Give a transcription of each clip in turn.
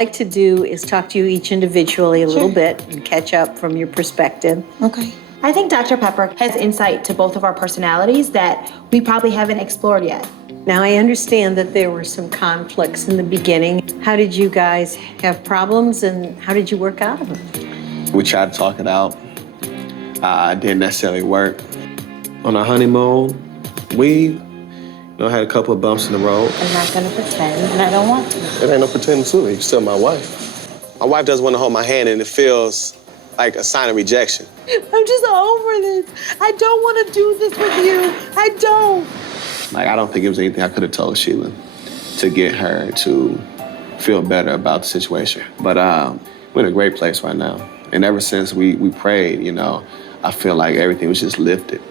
like to do is talk to you each individually a little bit and catch up from your perspective. Okay. I think Dr. Pepper has insight to both of our personalities that we probably haven't explored yet. Now, I understand that there were some conflicts in the beginning. How did you guys have problems and how did you work out of them? We tried to talk it out. It didn't necessarily work. On our honeymoon, we had a couple of bumps in the road. I'm not gonna pretend, and I don't want to. It ain't no pretending to me. You're still my wife. My wife doesn't want to hold my hand, and it feels like a sign of rejection. I'm just over this. I don't want to do this with you. I don't. I don't think it was anything I could have told Shelia to get her to feel better about the situation. But we're in a great place right now. And ever since we prayed, I feel like everything was just lifted.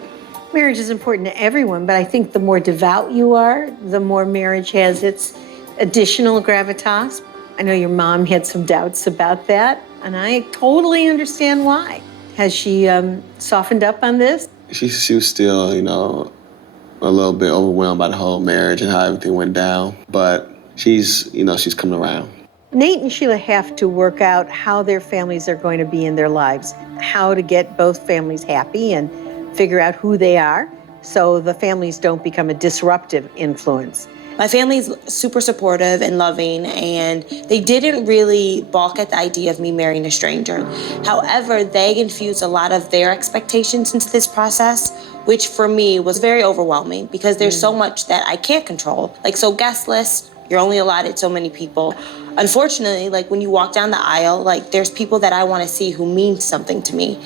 Marriage is important to everyone, but I think the more devout you are, the more marriage has its additional gravitas. I know your mom had some doubts about that, and I totally understand why. Has she softened up on this? She was still, a little bit overwhelmed by the whole marriage and how everything went down. But she's coming around. Nate and Shelia have to work out how their families are going to be in their lives, how to get both families happy and figure out who they are so the families don't become a disruptive influence. My family's super supportive and loving, and they didn't really balk at the idea of me marrying a stranger. However, they infused a lot of their expectations into this process, which for me was very overwhelming because there's so much that I can't control. So guest list, you're only allotted so many people. Unfortunately, when you walk down the aisle, there's people that I want to see who mean something to me.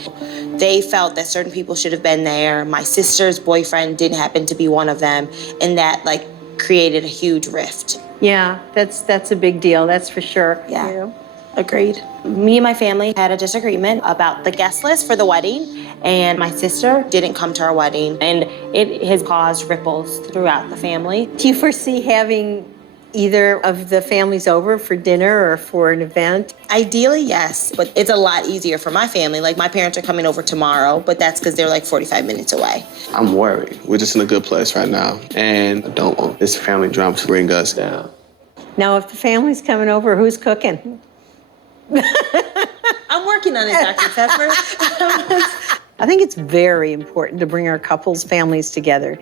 They felt that certain people should have been there. My sister's boyfriend didn't happen to be one of them, and that created a huge rift. Yeah, that's a big deal, that's for sure. Yeah, agreed. Me and my family had a disagreement about the guest list for the wedding, and my sister didn't come to our wedding, and it has caused ripples throughout the family. Do you foresee having either of the families over for dinner or for an event? Ideally, yes, but it's a lot easier for my family. My parents are coming over tomorrow, but that's because they're 45 minutes away. I'm worried. We're just in a good place right now, and I don't want this family drama to bring us down. Now, if the family's coming over, who's cooking? I'm working on it, Dr. Pepper. I think it's very important to bring our couples' families together,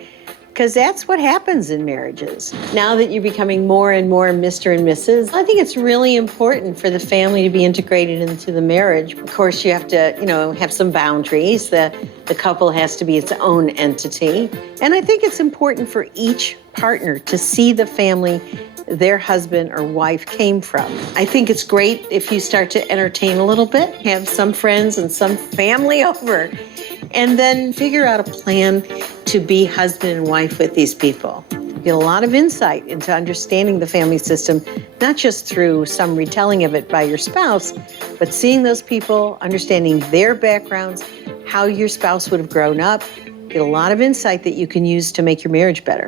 because that's what happens in marriages. Now that you're becoming more and more Mr. and Mrs., I think it's really important for the family to be integrated into the marriage. Of course, you have to, have some boundaries. The couple has to be its own entity. And I think it's important for each partner to see the family their husband or wife came from. I think it's great if you start to entertain a little bit, have some friends and some family over, and then figure out a plan to be husband and wife with these people. You get a lot of insight into understanding the family system, not just through some retelling of it by your spouse, but seeing those people, understanding their backgrounds, how your spouse would have grown up. Get a lot of insight that you can use to make your marriage better.